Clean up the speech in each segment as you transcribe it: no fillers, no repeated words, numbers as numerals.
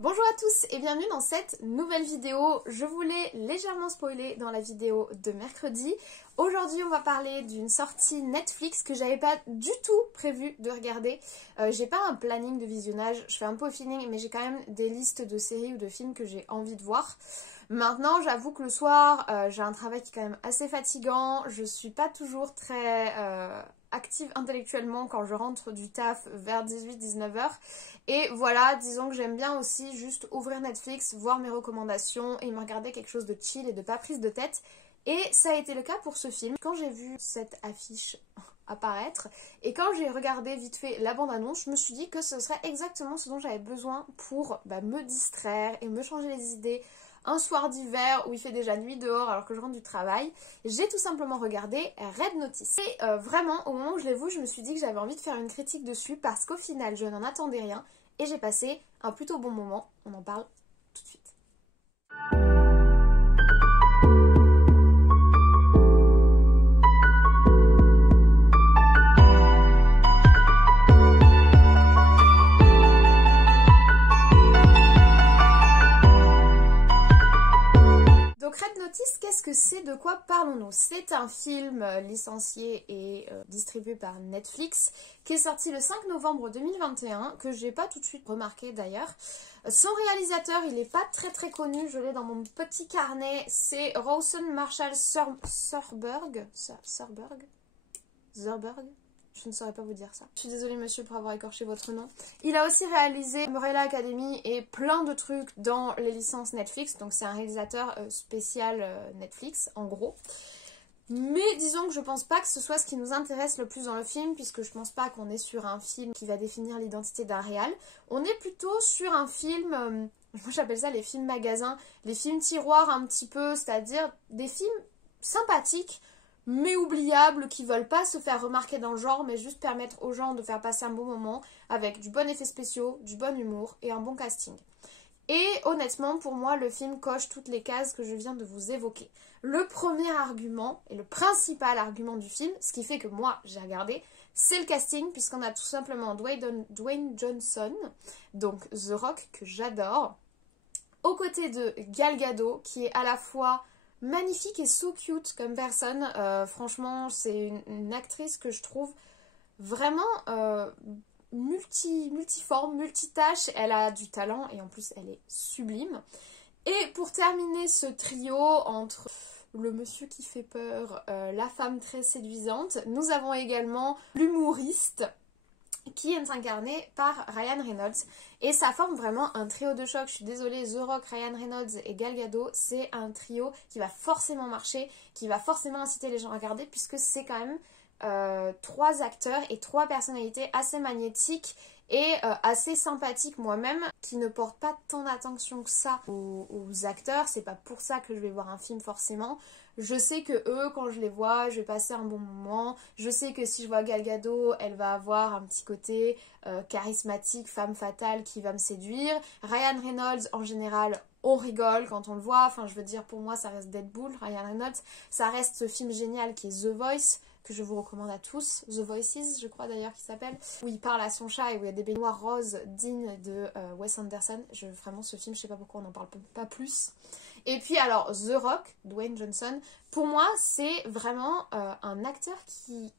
Bonjour à tous et bienvenue dans cette nouvelle vidéo. Je voulais légèrement spoiler dans la vidéo de mercredi. Aujourd'hui on va parler d'une sortie Netflix que j'avais pas du tout prévu de regarder. J'ai pas un planning de visionnage, je fais un peu au feeling, mais j'ai quand même des listes de séries ou de films que j'ai envie de voir. Maintenant j'avoue que le soir j'ai un travail qui est quand même assez fatigant, je suis pas toujours très active intellectuellement quand je rentre du taf vers 18-19 heures. Et voilà, disons que j'aime bien aussi juste ouvrir Netflix, voir mes recommandations et me regarder quelque chose de chill et de pas prise de tête. Et ça a été le cas pour ce film. Quand j'ai vu cette affiche apparaître et quand j'ai regardé vite fait la bande-annonce, je me suis dit que ce serait exactement ce dont j'avais besoin pour me distraire et me changer les idées. Un soir d'hiver où il fait déjà nuit dehors alors que je rentre du travail, j'ai tout simplement regardé Red Notice. Et vraiment, au moment où je l'ai vu, je me suis dit que j'avais envie de faire une critique dessus parce qu'au final, je n'en attendais rien et j'ai passé un plutôt bon moment. On en parle tout de suite. Donc Red Notice, qu'est-ce que c'est? De quoi parlons-nous? C'est un film licencié et distribué par Netflix qui est sorti le 5 novembre 2021, que j'ai pas tout de suite remarqué d'ailleurs. Son réalisateur, il est pas très connu, je l'ai dans mon petit carnet, c'est Rawson Marshall Zurberg. Je ne saurais pas vous dire ça. Je suis désolée monsieur pour avoir écorché votre nom. Il a aussi réalisé Umbrella Academy et plein de trucs dans les licences Netflix. Donc c'est un réalisateur spécial Netflix en gros. Mais disons que je pense pas que ce soit ce qui nous intéresse le plus dans le film, puisque je pense pas qu'on est sur un film qui va définir l'identité d'un réal. On est plutôt sur un film, moi j'appelle ça les films magasins, les films tiroirs un petit peu, c'est-à-dire des films sympathiques, mais oubliables, qui veulent pas se faire remarquer dans le genre, mais juste permettre aux gens de faire passer un bon moment avec du bon effet spéciaux, du bon humour et un bon casting. Et honnêtement, pour moi, le film coche toutes les cases que je viens de vous évoquer. Le premier argument, et le principal argument du film, ce qui fait que moi, j'ai regardé, c'est le casting, puisqu'on a tout simplement Dwayne Johnson, donc The Rock, que j'adore, aux côtés de Gal Gadot, qui est à la fois magnifique et so cute comme personne. Franchement, c'est une actrice que je trouve vraiment multiforme, multitâche. Elle a du talent et en plus elle est sublime. Et pour terminer ce trio entre le monsieur qui fait peur, la femme très séduisante, nous avons également l'humoriste qui est incarné par Ryan Reynolds. Et ça forme vraiment un trio de choc. Je suis désolée, The Rock, Ryan Reynolds et Gal Gadot, c'est un trio qui va forcément marcher, qui va forcément inciter les gens à regarder, puisque c'est quand même trois acteurs et trois personnalités assez magnétiques et assez sympathiques moi-même, qui ne portent pas tant d'attention que ça aux acteurs. C'est pas pour ça que je vais voir un film forcément. Je sais que eux, quand je les vois, je vais passer un bon moment. Je sais que si je vois Gal Gadot, elle va avoir un petit côté charismatique, femme fatale qui va me séduire. Ryan Reynolds, en général, on rigole quand on le voit. Enfin, je veux dire, pour moi, ça reste Deadpool, Ryan Reynolds. Ça reste ce film génial qui est The Voice, que je vous recommande à tous. The Voices, je crois d'ailleurs qu'il s'appelle. Où il parle à son chat et où il y a des baignoires roses dignes de Wes Anderson. Vraiment, ce film, je sais pas pourquoi on n'en parle pas plus. Et puis alors, The Rock, Dwayne Johnson, pour moi, c'est vraiment un acteur qui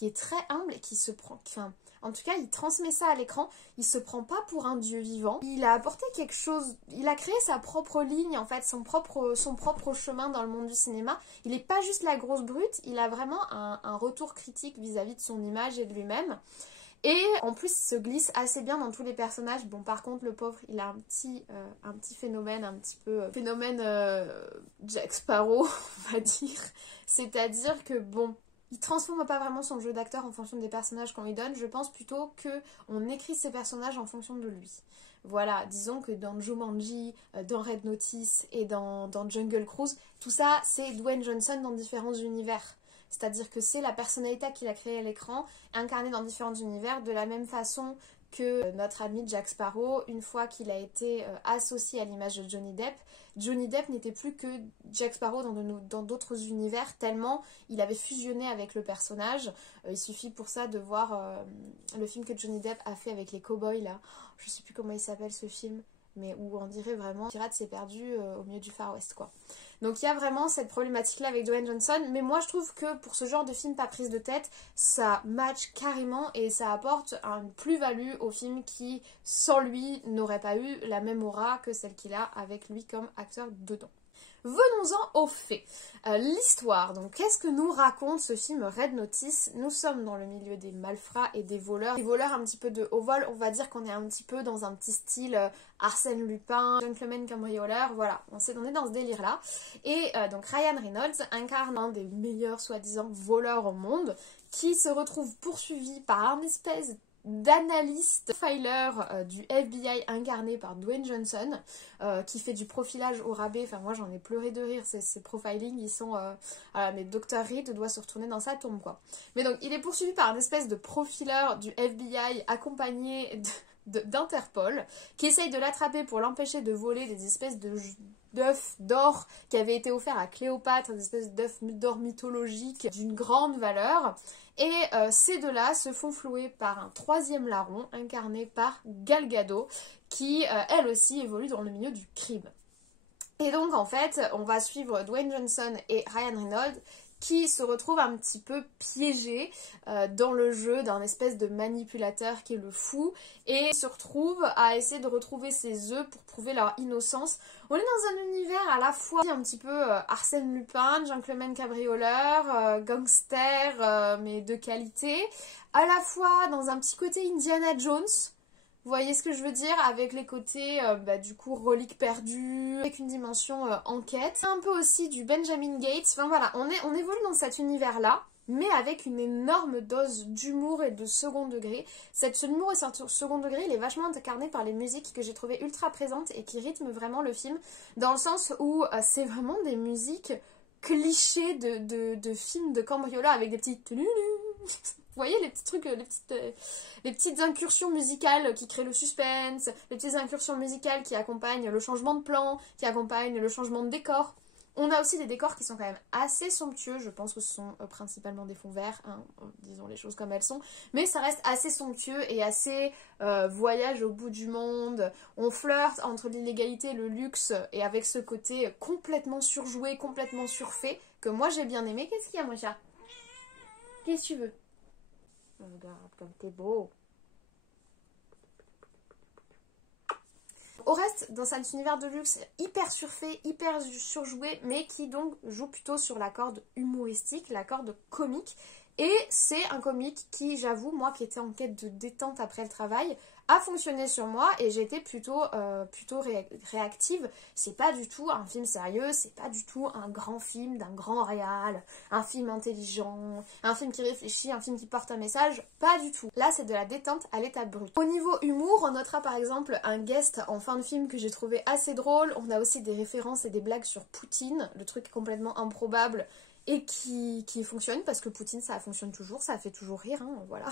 est très humble et qui se prend... Enfin, en tout cas, il transmet ça à l'écran. Il se prend pas pour un dieu vivant. Il a apporté quelque chose... Il a créé sa propre ligne, en fait, son propre chemin dans le monde du cinéma. Il n'est pas juste la grosse brute. Il a vraiment un retour critique vis-à-vis de son image et de lui-même. Et en plus, il se glisse assez bien dans tous les personnages. Bon, par contre, le pauvre, il a un petit phénomène, un petit peu phénomène Jack Sparrow, on va dire. C'est-à-dire que, bon, il transforme pas vraiment son jeu d'acteur en fonction des personnages qu'on lui donne. Je pense plutôt qu'on écrit ses personnages en fonction de lui. Voilà, disons que dans Jumanji, dans Red Notice et dans Jungle Cruise, tout ça, c'est Dwayne Johnson dans différents univers. C'est-à-dire que c'est la personnalité qu'il a créée à l'écran, incarnée dans différents univers, de la même façon que notre ami Jack Sparrow, une fois qu'il a été associé à l'image de Johnny Depp n'était plus que Jack Sparrow dans d'autres univers, tellement il avait fusionné avec le personnage. Il suffit pour ça de voir le film que Johnny Depp a fait avec les cow-boys là. Je sais plus comment il s'appelle ce film. mais où on dirait vraiment pirate s'est perdu au milieu du Far West quoi. Donc il y a vraiment cette problématique là avec Dwayne Johnson, mais moi je trouve que pour ce genre de film pas prise de tête, ça match carrément et ça apporte une plus-value au film qui sans lui n'aurait pas eu la même aura que celle qu'il a avec lui comme acteur dedans. Venons-en aux faits. L'histoire, donc qu'est-ce que nous raconte ce film Red Notice? Nous sommes dans le milieu des malfrats et des voleurs. Des voleurs un petit peu de haut vol, on va dire qu'on est un petit peu dans un petit style Arsène Lupin, Gentleman cambrioleur, voilà, on est dans ce délire-là. Et donc Ryan Reynolds incarne un des meilleurs soi-disant voleurs au monde qui se retrouve poursuivi par un espèce d'analyste filer du FBI incarné par Dwayne Johnson qui fait du profilage au rabais. Enfin moi j'en ai pleuré de rire, ces profilings ils sont mais Dr. Reed doit se retourner dans sa tombe quoi. Mais donc il est poursuivi par un espèce de profiler du FBI accompagné d'Interpol qui essaye de l'attraper pour l'empêcher de voler des espèces d'œufs d'or qui avaient été offerts à Cléopâtre, des espèces d'œufs d'or mythologiques d'une grande valeur. Et ces deux-là se font flouer par un troisième larron incarné par Gal Gadot qui elle aussi évolue dans le milieu du crime. Et donc en fait on va suivre Dwayne Johnson et Ryan Reynolds qui se retrouvent un petit peu piégés dans le jeu d'un espèce de manipulateur qui est le fou et se retrouvent à essayer de retrouver ses œufs pour prouver leur innocence. On est dans un univers à la fois un petit peu Arsène Lupin, Gentleman cambrioleur, gangster mais de qualité, à la fois dans un petit côté Indiana Jones. Vous voyez ce que je veux dire? Avec les côtés, du coup, reliques perdues, avec une dimension enquête. Un peu aussi du Benjamin Gates. Enfin voilà, on évolue dans cet univers-là, mais avec une énorme dose d'humour et de second degré. Cet humour et ce second degré, il est vachement incarné par les musiques que j'ai trouvées ultra présentes et qui rythment vraiment le film, dans le sens où c'est vraiment des musiques clichés de films de cambrioleurs avec des petits... Vous voyez les petits trucs, les petites incursions musicales qui créent le suspense, les petites incursions musicales qui accompagnent le changement de plan, qui accompagnent le changement de décor. On a aussi des décors qui sont quand même assez somptueux, je pense que ce sont principalement des fonds verts, hein, disons les choses comme elles sont, mais ça reste assez somptueux et assez voyage au bout du monde. On flirte entre l'illégalité et le luxe et avec ce côté complètement surjoué, complètement surfait, que moi j'ai bien aimé. Qu'est-ce qu'il y a mon chat? Qu'est-ce que tu veux? Regarde comme t'es beau. Au reste, dans cet univers de luxe hyper surfait, hyper surjoué, mais qui donc joue plutôt sur la corde humoristique, la corde comique. Et c'est un comique qui, j'avoue, moi qui étais en quête de détente après le travail, a fonctionné sur moi et j'ai été plutôt réactive. C'est pas du tout un film sérieux, c'est pas du tout un grand film d'un grand réal, un film intelligent, un film qui réfléchit, un film qui porte un message, pas du tout. Là c'est de la détente à l'état brut. Au niveau humour, on notera par exemple un guest en fin de film que j'ai trouvé assez drôle. On a aussi des références et des blagues sur Poutine, le truc complètement improbable et qui fonctionne parce que Poutine ça fonctionne toujours, ça fait toujours rire, hein, voilà.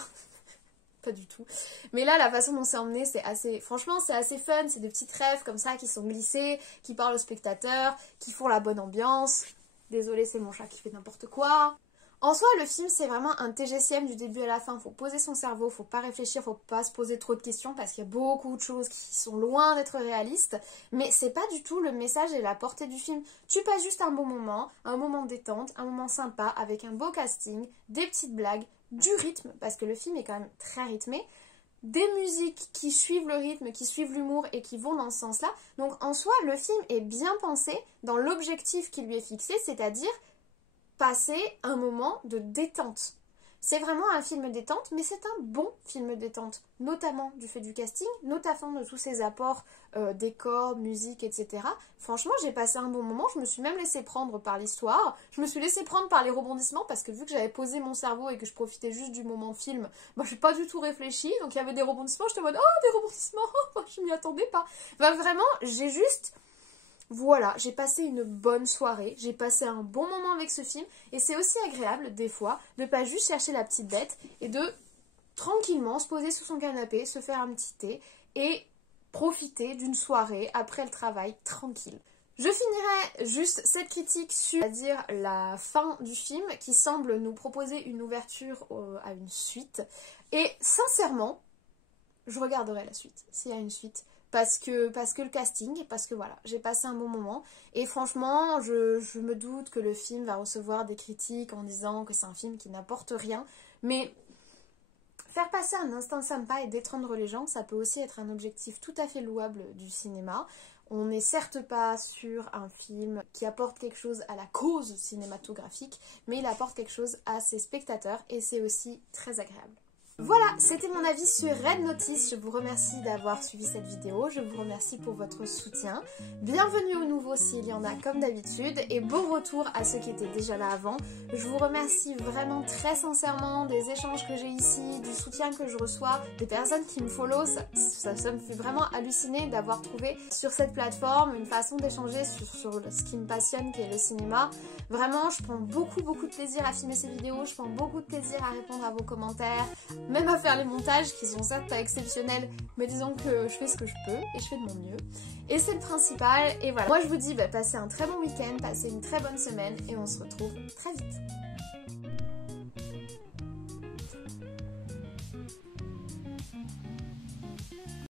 Pas du tout. Mais là, la façon dont c'est emmené, c'est assez... Franchement, c'est assez fun. C'est des petites rêves comme ça qui sont glissés, qui parlent aux spectateurs, qui font la bonne ambiance. Désolée, c'est mon chat qui fait n'importe quoi. En soi, le film, c'est vraiment un TGCM du début à la fin. Faut poser son cerveau, faut pas réfléchir, faut pas se poser trop de questions parce qu'il y a beaucoup de choses qui sont loin d'être réalistes. Mais c'est pas du tout le message et la portée du film. Tu passes juste un bon moment, un moment de détente, un moment sympa avec un beau casting, des petites blagues, du rythme, parce que le film est quand même très rythmé, des musiques qui suivent le rythme, qui suivent l'humour et qui vont dans ce sens-là. Donc en soi, le film est bien pensé dans l'objectif qui lui est fixé, c'est-à-dire passer un moment de détente. C'est vraiment un film détente, mais c'est un bon film détente, notamment du fait du casting, notamment de tous ses apports décors, musique, etc. Franchement, j'ai passé un bon moment, je me suis même laissée prendre par l'histoire, je me suis laissée prendre par les rebondissements, parce que vu que j'avais posé mon cerveau et que je profitais juste du moment film, bah j'ai pas du tout réfléchi, donc il y avait des rebondissements, j'étais en mode « Oh, des rebondissements, je m'y attendais pas !» Bah vraiment, j'ai juste... Voilà, j'ai passé une bonne soirée, j'ai passé un bon moment avec ce film et c'est aussi agréable des fois de pas juste chercher la petite bête et de tranquillement se poser sur son canapé, se faire un petit thé et profiter d'une soirée après le travail tranquille. Je finirai juste cette critique sur, c'est-à-dire la fin du film qui semble nous proposer une ouverture à une suite et sincèrement, je regarderai la suite s'il y a une suite. parce que le casting, parce que voilà, j'ai passé un bon moment. Et franchement, je me doute que le film va recevoir des critiques en disant que c'est un film qui n'apporte rien. Mais faire passer un instant sympa et détendre les gens, ça peut aussi être un objectif tout à fait louable du cinéma. On n'est certes pas sur un film qui apporte quelque chose à la cause cinématographique, mais il apporte quelque chose à ses spectateurs et c'est aussi très agréable. Voilà, c'était mon avis sur Red Notice. Je vous remercie d'avoir suivi cette vidéo. Je vous remercie pour votre soutien. Bienvenue aux nouveaux s'il y en a comme d'habitude. Et bon retour à ceux qui étaient déjà là avant. Je vous remercie vraiment très sincèrement des échanges que j'ai ici, du soutien que je reçois, des personnes qui me follow. Ça me fait vraiment halluciner d'avoir trouvé sur cette plateforme une façon d'échanger sur ce qui me passionne, qui est le cinéma. Vraiment, je prends beaucoup de plaisir à filmer ces vidéos. Je prends beaucoup de plaisir à répondre à vos commentaires. Même à faire les montages qui sont certes pas exceptionnels, mais disons que je fais ce que je peux et je fais de mon mieux. Et c'est le principal. Et voilà, moi je vous dis passez un très bon week-end, passez une très bonne semaine et on se retrouve très vite.